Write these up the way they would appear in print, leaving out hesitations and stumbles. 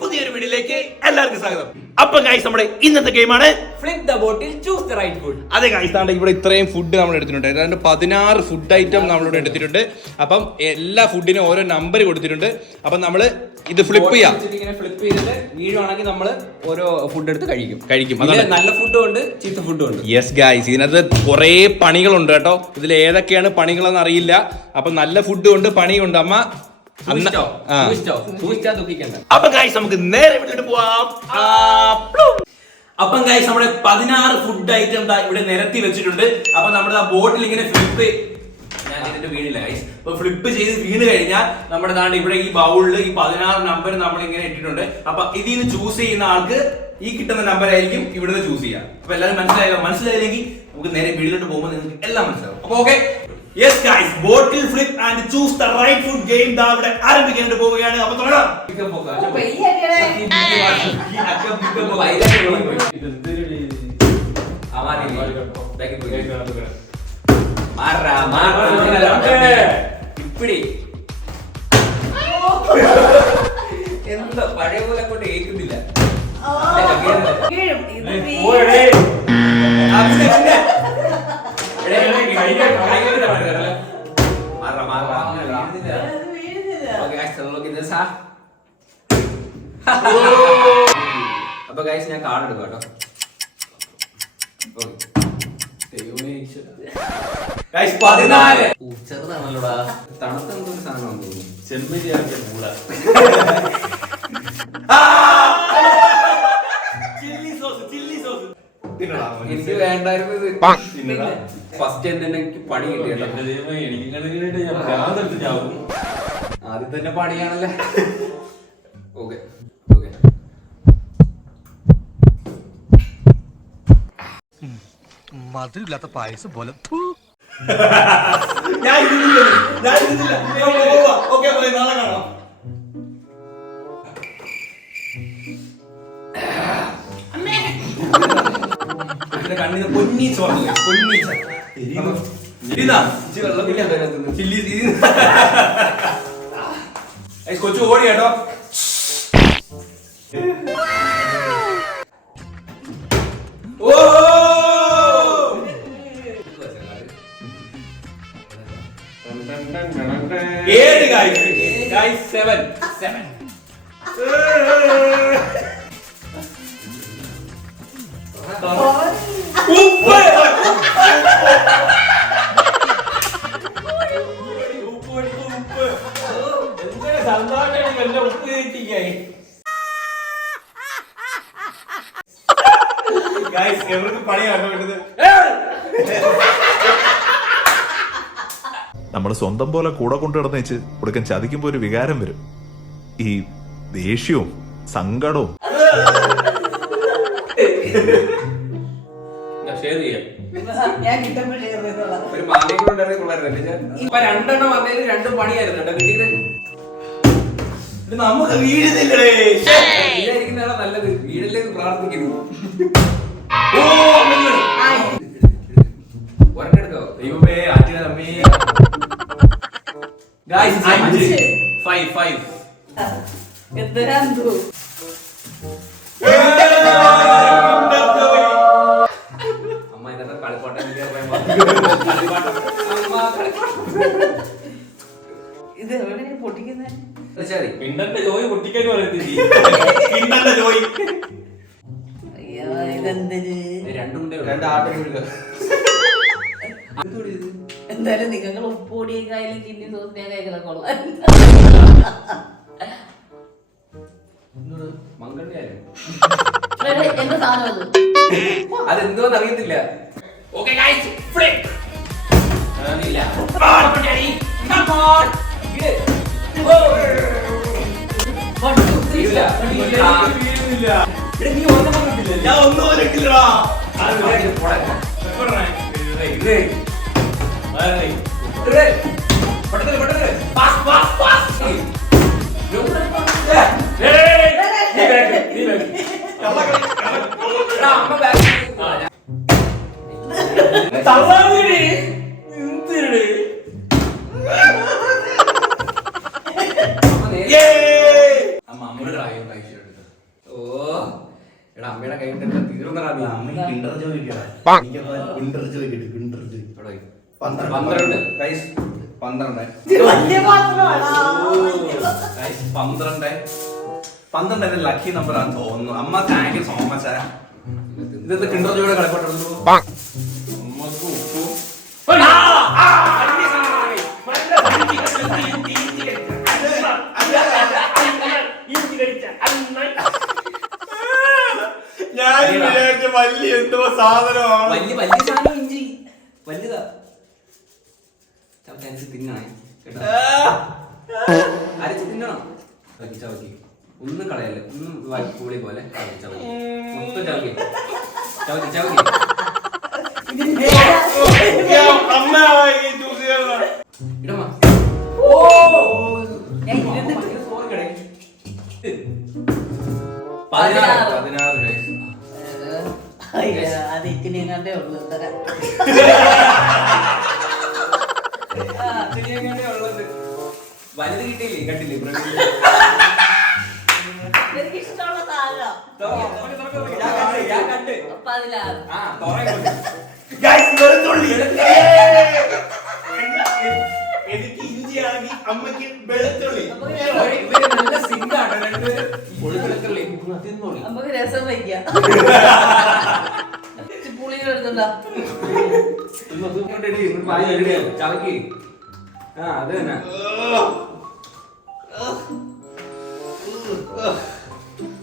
പുതിയൊരു വീഡിയോയിലേക്ക് എല്ലാവർക്കും സ്വാഗതം. അപ്പൊ ഗൈസ്, നമ്മുടെ ഇന്നത്തെ ഗെയിമാണ് flip the bottle choose the right food. അതെ ഗൈസ്, താണ്ട് ഇവിടെ ഇത്രയും ഫുഡ് നമ്മൾ എടുത്തിട്ടുണ്ട്. ഏതാണ്ട് 16 ഫുഡ് ഐറ്റം നമ്മളിവിടെ എടുത്തിട്ടുണ്ട്. അപ്പം എല്ലാ ഫുഡിനും ഓരോ നമ്പർ കൊടുത്തിട്ടുണ്ട്. അപ്പം നമ്മൾ ഇത് ഫ്ലിപ്പ് ചെയ്യാം. ഇങ്ങനെ ഫ്ലിപ്പ് ചെയ്തിട്ട് വീഴുവാണെങ്കിൽ നമ്മൾ ഓരോ ഫുഡ് എടുത്ത് കഴിക്കും. അതാണ് നല്ല ഫുഡും ഉണ്ട്, ചീത്ത ഫുഡും ഉണ്ട്. യെസ് ഗൈസ്, ഇതിനകത്ത് കുറെ പണികളുണ്ട് കേട്ടോ. ഇതിൽ ഏതൊക്കെയാണ് പണികളെന്ന് അറിയില്ല. അപ്പൊ നല്ല ഫുഡും ഉണ്ട്, പണിയുണ്ട്. അമ്മ അപ്പൊ ഗൈസ്, നമുക്ക് നേരെ വീട്ടിലോട്ട് പോവാം. അപ്പം ഗൈസ്, നമ്മുടെ 16 ഫുഡ് ഐറ്റം ഇവിടെ നിരത്തി വെച്ചിട്ടുണ്ട്. അപ്പൊ നമ്മുടെ ആ ബോട്ടിൽ ഇങ്ങനെ ഫ്ലിപ്പ്, ഞാൻ ഇതിന്റെ വീണില്ല ഗൈസ്. അപ്പൊ ഫ്ലിപ്പ് ചെയ്ത് വീണ് കഴിഞ്ഞാൽ നമ്മുടെ നാട് ഇവിടെ ഈ ബൗളിൽ ഈ 16 നമ്പർ നമ്മൾ ഇങ്ങനെ ഇട്ടിട്ടുണ്ട്. അപ്പൊ ഇതിൽ നിന്ന് ചൂസ് ചെയ്യുന്ന ആൾക്ക് ഈ കിട്ടുന്ന നമ്പർ ആയിരിക്കും ഇവിടുന്ന് ചൂസ് ചെയ്യാം. അപ്പൊ എല്ലാവരും മനസ്സിലായില്ലെങ്കിൽ നമുക്ക് നേരെ വീട്ടിലോട്ട് പോകുമ്പോൾ നിങ്ങൾക്ക് എല്ലാം മനസ്സിലാവും. അപ്പൊ okay, yes guys, bottle flip and choose the right food game ദാ ഇവിടെ ആരംഭിക്കാനായിട്ട് പോവുകയാണ്. അപ്പൊ തുടങ്ങാം. എന്താ പഴയ പോലെ കൊണ്ട് ഏൽക്കുന്നില്ല. അപ്പൊ ഗൈസ്, ഞാൻ കാർഡ് എടുക്കാം കേട്ടോ. ചെറുതാണല്ലോടാ, തണുത്ത എന്തോ ഒരു സാധനം തോന്നുന്നു. ചെമ്മരിയാക്കിയ മൂള. എനിക്ക് വേണ്ടായിരുന്നത് ഫസ്റ്റ് എനിക്ക് പണി കിട്ടിയല്ലോ. ആദ്യം തന്നെ പണിയാണല്ലേ. ഓക്കെ മധുരമില്ലാത്ത പായസം പോലെ. കണ്ണിന് പൊന്നി ചോറില്ല, കൊച്ചു ഓടി കേട്ടോ. നമ്മൾ സ്വന്തം പോലെ കൂടെ കൊണ്ടു നടന്നേച്ച് കൊടുക്കാൻ ചതിക്കുമ്പോ ഒരു വികാരം വരും. ഈ ദേഷ്യവും സങ്കടവും. ഒരു രണ്ടെണ്ണം വന്നതിൽ രണ്ടും പണിയായിരുന്നു കേട്ടോ. നമുക്ക് വീഴുന്നില്ലേ? വീഴായിരിക്കുന്നതാണ് നല്ലത്. വീടിലേക്ക് പ്രാർത്ഥിക്കുന്നു. ഒരെണ്ണെടുക്കോ? ദൈവമേ, ആറ്റിനെ നമ്മേ. Guys, 5. അമ്മ ഇന്നത്തെ കളിപ്പാട്ടം ഇത് എവിടെയാണ് പൊട്ടിക്കുന്നത്? പിണ്ടന്റെ ജോയി പൊട്ടിക്കാൻ പറയത്തില്ലേ? ജോയി അയ്യോ, ഇതെന്തിന്? എന്തായാലും നിങ്ങൾ ഉപ്പുപൊടിയേക്കായാലും കിഡ്നി സോസിനേക്കായാലും കൊള്ളാം. എന്താ സാധനം അതെന്തോന്ന് അറിയത്തില്ല. Okay guys, flip. ഞാൻ ഒന്നും പറഞ്ഞിട്ടില്ലടാ. അമ്മ അമ്മയുടെ എടാ അമ്മയുടെ കൈ തീർന്നടാ നീ. അമ്മയ്ക്ക് കിണ്ടർ ചോദിക്കടാ. എനിക്കപ്പോ കിണ്ടർ ചോദിക്കട്ടെ, കിണ്ടർ ചോദിക്കും. ഇവിടെ പോയി. 12 ഗൈസ് 12 വലിയ പാത്രമാണോ? ഗൈസ് 12 എന്റെ ലക്കി നമ്പർ ആണെന്ന് തോന്നുന്നു. അമ്മ താങ്ക് യു സോ മച്ച്. ഇതെന്ത് കിണ്ടർ ജോയുടെ കളിപ്പാട്ടുള്ളൂ. അമ്മക്ക് ഉപ്പു ഞാൻ വിചാരിച്ച വലിയ എന്തോ സാധനമാണ്. വലിയ സാധനം ഇഞ്ചി വലുതാ. ചവച്ച് തിന്നണേ കേട്ടോ. അരച്ച് തിന്നണം. ചവക്കി ഒന്നും കളയല്ലേ, ഒന്നും പൂളി പോലെ ചവക്കി മൊത്തം ചവക്കി ചവക്കി ചവക്കി. ഇടമാ. സോറി കടേ. 16 അത് ഇത്തിനെങ്ങാണ്ടേ ഉള്ളു. വലുത് കിട്ടിയില്ലേ? കണ്ടില്ലേ? എനിക്ക് ഇഷ്ടമുള്ള സാധനം. ഞാൻ കണ്ട്. 16. ആ തുറ എനിക്ക് ഇഞ്ചിയാണെങ്കിൽ അമ്മയ്ക്ക് വെളുത്തുള്ളി. ഇവര് നല്ല സിങ്കാണ് രണ്ടുപേരും. വെളുത്തുള്ളി തിന്നോളി. നമുക്ക് രസം വയ്ക്കാം. പുളികൾ എടുത്തുണ്ടോ? ചവക്കി. ആ അത് തന്നെ.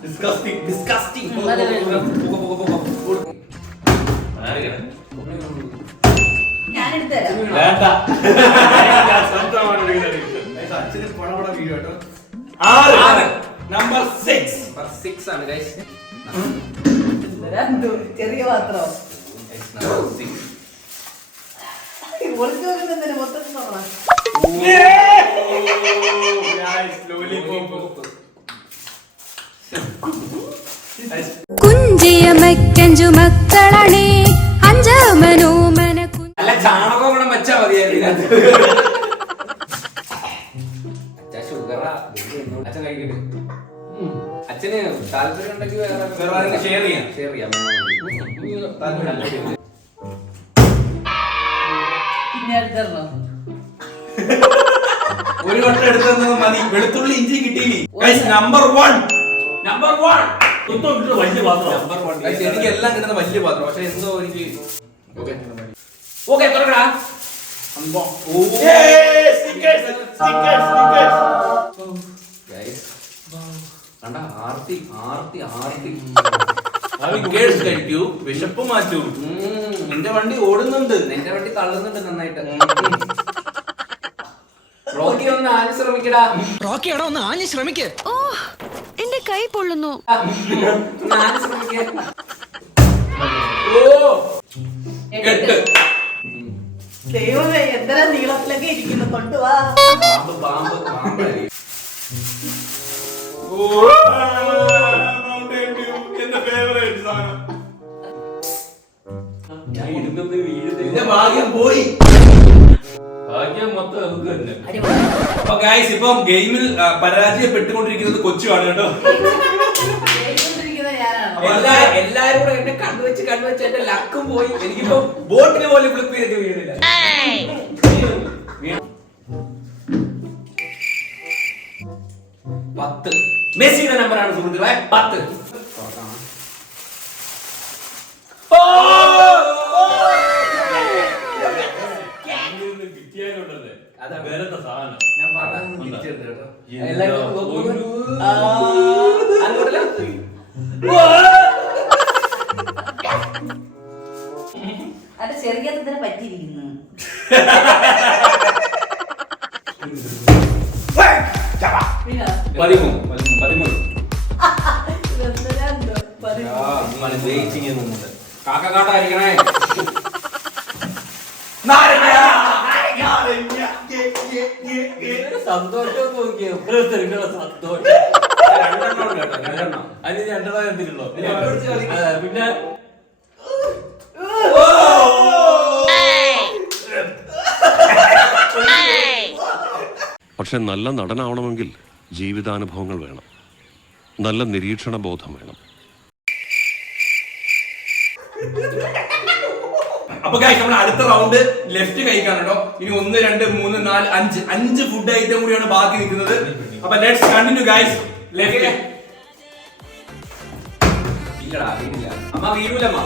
Disgusting disgusting. ഞാൻ എടുത്തുതരാം. വേണ്ട. അച്ഛന് പടപട വീഡിയോ കേട്ടോ. 6 നമ്പർ 6 ആണ് ഗൈസ്. ചെറിയ പാത്രം ഒളിച്ചു വെക്കുന്നതിന് മൊത്തത്തിൽ നോക്കണം. കുഞ്ചിയമക്കഞ്ചു മക്കളണേ അഞ്ചാമനോമന അല്ല ചാണകം കൂടെ വെച്ചാ മതിയായിരുന്നു. അച്ഛാ ഷുഗറാ. അച്ഛൻ കഴിക്കട്ടെ. അച്ഛന് താല്പര്യം ഉണ്ടെങ്കിൽ വേറെ ഷെയർ ചെയ്യാം. ഷെയർ ചെയ്യാം. പിന്നെ എടുത്തരണോ? ഒരു വട്ടം എടുത്തത് മതി. വെളുത്തുള്ളി ഇഞ്ചി കിട്ടിയില്ലേ? നമ്പർ 1 വലിയ പാത്രം. എനിക്ക് എല്ലാം കിട്ടുന്ന വലിയ പാത്രം. പക്ഷെ എന്തോ എനിക്ക് ഓക്കെ തുറക്കടാ. കണ്ടാ ആർത്തി ആർത്തി ആർത്തി. കഴിക്കൂ, വിശപ്പ് മാറ്റൂ. നിന്റെ വണ്ടി ഓടുന്നുണ്ട്. നിന്റെ വണ്ടി തള്ളുന്നുണ്ട് നന്നായിട്ട്. റോക്കി ഒന്ന് ആഞ്ഞു ശ്രമിക്കടാ. റോക്കിയാണോ ഒന്ന് ആഞ്ഞു ശ്രമിക്ക്. ഓ എന്റെ കൈ പൊള്ളുന്നു. ആഞ്ഞു ശ്രമിക്ക. ഓ 8. ദൈവമേ എത്ര നീളത്തിലൊക്കെ ഇരിക്കുന്നു. കൊണ്ടുവാ. പാമ്പ് പാമ്പ് പാമ്പ്. എന്റെ ഫേവറേറ്റ് സാധനം. ഞാൻ ഇടുന്നത് വീഴുന്നില്ല. എന്റെ ഭാഗ്യം പോയി. ഭാഗ്യം മൊത്തം നമുക്ക് തന്നെ. അപ്പൊ ഗൈസ് ഇപ്പം ഗെയിമിൽ പരാജയപ്പെട്ടുകൊണ്ടിരിക്കുന്നത് കൊച്ചുവാണ് കേട്ടോ. കേട്ടുകൊണ്ടിരിക്കുന്നത് ഞാനാണ്. എല്ലാരും കൂടെ എന്നെ കണ്ടുവെച്ച് എന്റെ ലക്കും പോയി. എനിക്കിപ്പോ ബോട്ടിന് പോലെ ഫ്ലിപ്പ് ചെയ്തിട്ട് വീണില്ല. 10 മെസ്സിയുടെ നമ്പറാണ് സുഹൃത്തുക്കളെ. 10. ഞാൻ പാടാൻ തിരിച്ചെടുത്തു കേട്ടോ. എല്ലാവരും നോക്കുന്നു. അതുകൊണ്ടല്ല അത് ചെറിയ പറ്റിയിരിക്കുന്നു. പിന്നെ 13. കാക്കാട്ടായിരിക്കണേ. സന്തോഷം നോക്കിയോ? സന്തോഷം. അതിന് 2 എന്തിനുള്ളോ? പിന്നെ പക്ഷെ നല്ല നടനാവണമെങ്കിൽ ജീവിതാനുഭവങ്ങൾ വേണം, നല്ല നിരീക്ഷണ ബോധം വേണം. അപ്പൊ ഗൈസ് നമ്മൾ അടുത്ത റൗണ്ട് ലെഫ്റ്റ് കഴിക്കാണ് കേട്ടോ. ഇനി 1 2 3 4 5 ഫുഡ് ഐറ്റം കൂടിയാണ് ബാക്കി നിൽക്കുന്നത്. അപ്പൊ ലെറ്റ്സ് കണ്ടിന്യൂ ഗൈസ്. ലെഫ്റ്റ്. ഇല്ലടാ വീടില്ല. അമ്മ വീടൂലമ്മ.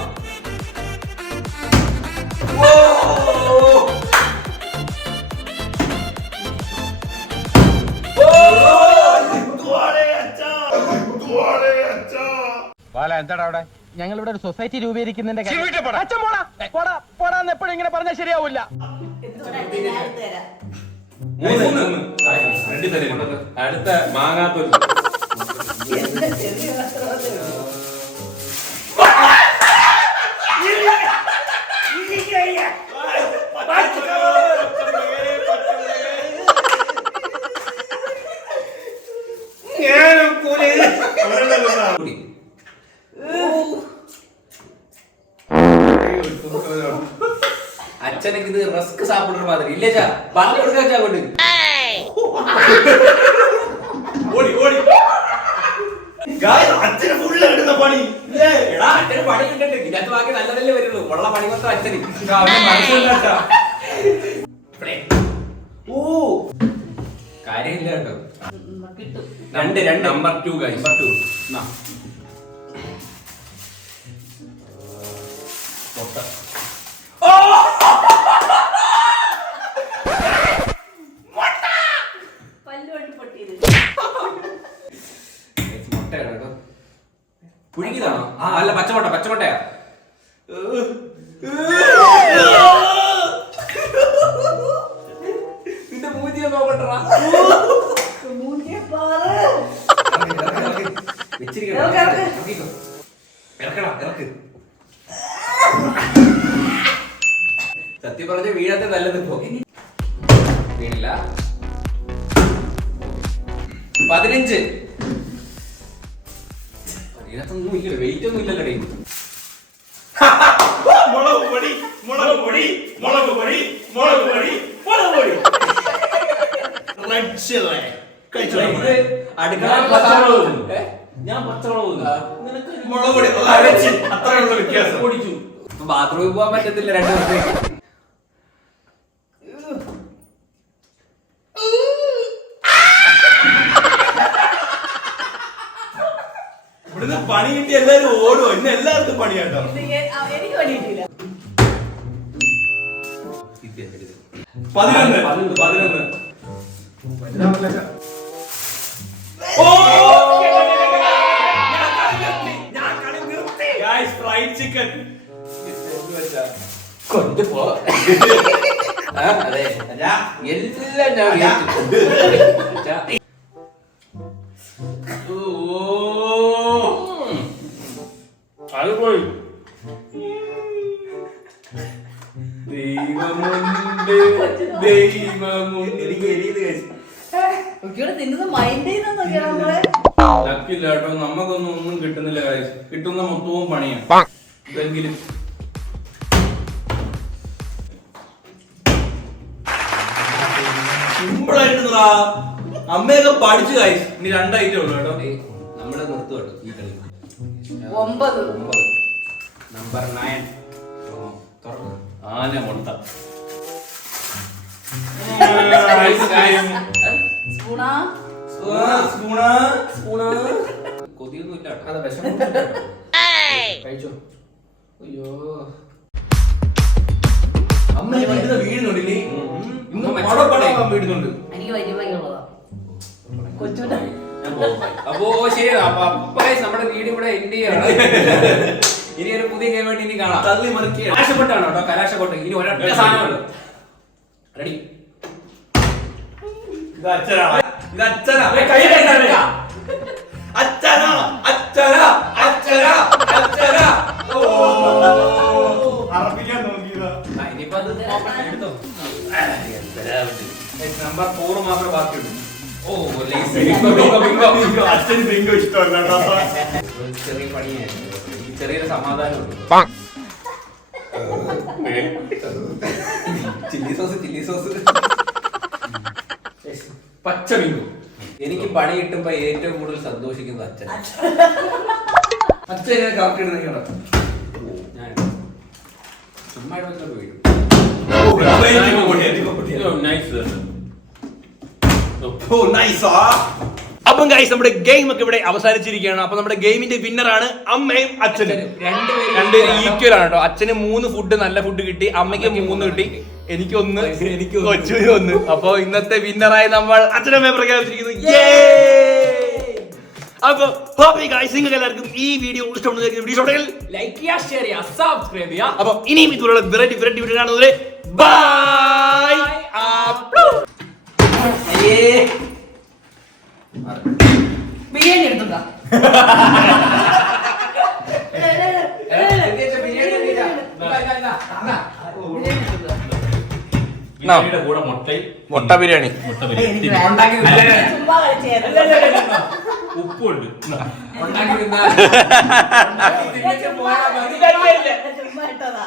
എന്താടാ അവിടെ? ഞങ്ങൾ ഇവിടെ ഒരു സൊസൈറ്റി രൂപീകരിക്കുന്നതിന്റെ പോടാന്ന് എപ്പോഴും ഇങ്ങനെ പറഞ്ഞാൽ ശരിയാവില്ല. അടുത്ത മാങ്ങാത്തൊരു അച്ഛനക്ക് ഇത് റസ്ക് സാപ്പിടുന്ന മാതിരി ഇല്ലേ ചാ ബാക്കി കൊടുക്കാൻ ചാ കൊണ്ട് ഓടി ഓടി അച്ഛന് ഫുള്ള് കിട്ടുന്ന പണി എടാ അച്ഛന് പണി കിട്ടണ്ടേ ഇതിനകത്ത് ബാക്കി നല്ലതല്ലേ വരുള്ളൂ ഉള്ള പണി മൊത്തം അച്ഛന് ഓ കാര്യമില്ല കേട്ടോ കിട്ടും. 2 നമ്പർ 2 ഗൈസ്. നമ്പർ 2 പല്ലുകൊണ്ട് പൊട്ടിയത്. മുട്ടയാണ് കേട്ടോ. പുഴുങ്ങിയതാണോ? അല്ല പച്ചമുട്ടയാ. നിന്റെ മൂജിയെ നോക്കട്ടാ. സത്യം പറഞ്ഞ വീഴത്തെ നല്ലത് ഇപ്പോ വീണില്ല. 15 ഇതിനകത്തൊന്നും ഇല്ല, വെയിറ്റ് ഒന്നും ഇല്ലല്ലേ. മുളക് പൊടി മുളക് പൊടി മുളക് പൊടി മുളക് പൊടി മുളക് പൊടി അടുക്കള ഞാൻ പച്ചമുളക് മുളക് പൊടി അത്രയുള്ള വ്യത്യാസം. പൊടിച്ചു. ബാത്റൂമിൽ പോകാൻ പറ്റത്തില്ല 2 ദിവസത്തേക്ക്. ഇവിടുന്ന് പണി കിട്ടി എല്ലാരും ഓടുവോ? ഇന്ന് എല്ലാവർക്കും പണിയാട്ടോ. എനിക്ക് പണിയിട്ടില്ല. 11 ഗൈസ് ഫ്രൈഡ് ചിക്കൻ കൊണ്ടുപോ. അതെ എല്ലാം ഞാൻ അത് പോയി. ദൈവമുണ്ട് ദൈവമുണ്ട്. എനിക്ക് എരിയത് കഴിച്ചു കുട്ടിയോട് തിന്നുന്നത് മൈൻഡ് ചെയ്യുന്നൊക്കെയാണ് നമ്മളെ. ലക്കില്ല കേട്ടോ, നമുക്കൊന്നും ഒന്നും കിട്ടുന്നില്ല ഗൈസ്. കിട്ടുന്ന മൊത്തവും പണിയാണ്. ഇതെങ്കിലും സിമ്പിൾ ആയിട്ടുണ്ടാ. അമ്മയൊക്കെ പഠിച്ചു ഗൈസ്. ഇനി 2 ഐറ്റം ഉള്ളു കേട്ടോ. നമ്മള് നിർത്തും കേട്ടോ ഈ കളി. 9 നമ്പർ 9 ആന മുട്ട. സ്പൂണാ കൊതിയൊന്നും ഇല്ല കേട്ടോ. അതെ വിഷമം കഴിച്ചോ. അയ്യോ അമ്മ വീടുന്ന വീടുന്നുണ്ടില്ലേ? ഇന്ന് ഉം. പടം വീടുന്നുണ്ട്. എനിക്ക് വൈകുന്നേരമുള്ളതാ കൊച്ചുവിട്ട. അപ്പോ ശരിയാണ്. അപ്പൊ നമ്മുടെ വീട് ഇവിടെ എൻഡ് ചെയ്യാണ്. ഇനി ഒരു പുതിയ ഗെയിം ആയിട്ട് ഇനി കാണാം. തള്ളി മറിക്കുക. കലാശക്കൊട്ടാണ് കേട്ടോ, കലാശക്കൊട്ട്. ഇനി ഒരൊറ്റ സാധനമുള്ളൂ. റെഡി? ഇത് അച്ഛനാ. ഇത് അച്ഛനാ. കൈ കൈ അച്ഛനാ അച്ഛനാ അച്ഛനാ അച്ഛനാ. അറപ്പിക്കാൻ നോക്കിയതാ. ഇനിയിപ്പോ അത് എടുത്തോ. നമ്പർ 4 മാത്രമേ ബാക്കിയുള്ളൂ. ഓ അച്ഛന് ബിങ്കോ ഇഷ്ടമല്ല. ചെറിയ പണിയായിരുന്നു. എനിക്ക് ചെറിയൊരു സമാധാനമുണ്ട്. ചില്ലി സോസ് പച്ച ബിങ്കോ. എനിക്ക് പണി കിട്ടുമ്പോ ഏറ്റവും കൂടുതൽ സന്തോഷിക്കുന്നത് അച്ഛൻ. അച്ഛനെ കറക്റ്റ് ഇടുന്ന ഞാൻ ചുമ്മാ ഇവിടെ വെച്ചോണ്ട് വീഴും. അപ്പം ഗൈസ് നമ്മുടെ ഗെയിം ഒക്കെ ഇവിടെ അവസാനിച്ചിരിക്കുകയാണ്. അപ്പൊ നമ്മുടെ ഗെയിമിന്റെ വിന്നറാണ് അമ്മയും അച്ഛനും. രണ്ടുപേരും ഈക്വൽ ആണ് കേട്ടോ. അച്ഛന് 3 ഫുഡ് നല്ല ഫുഡ് കിട്ടി, അമ്മയ്ക്ക് 3 കിട്ടി, എനിക്ക് 1, കൊച്ചുവിന് 1. അപ്പൊ ഇന്നത്തെ വിന്നറായി നമ്മൾ അച്ഛനമ്മയെ പ്രഖ്യാപിച്ചിരിക്കുന്നു. അപ്പൊ ഗൈസ് നിങ്ങൾക്ക് എല്ലാവർക്കും ഈ വീഡിയോ ഇഷ്ടപ്പെടുന്ന ലൈക്ക് ചെയ്യുക, ഷെയർ ചെയ്യുക, സബ്സ്ക്രൈബ് ചെയ്യുക. അപ്പൊ ഇനിയും ഇതുപോലുള്ള വെറൈറ്റി വീഡിയോ കാണുന്നത് ബൈ. ബിരിയാണി എടുത്തുണ്ടോ? മുട്ട ബിരിയാണി ഉപ്പുണ്ട്. ഉണ്ടാക്കി തിന്നാ. ചുമ്മാ ഇട്ടതാ.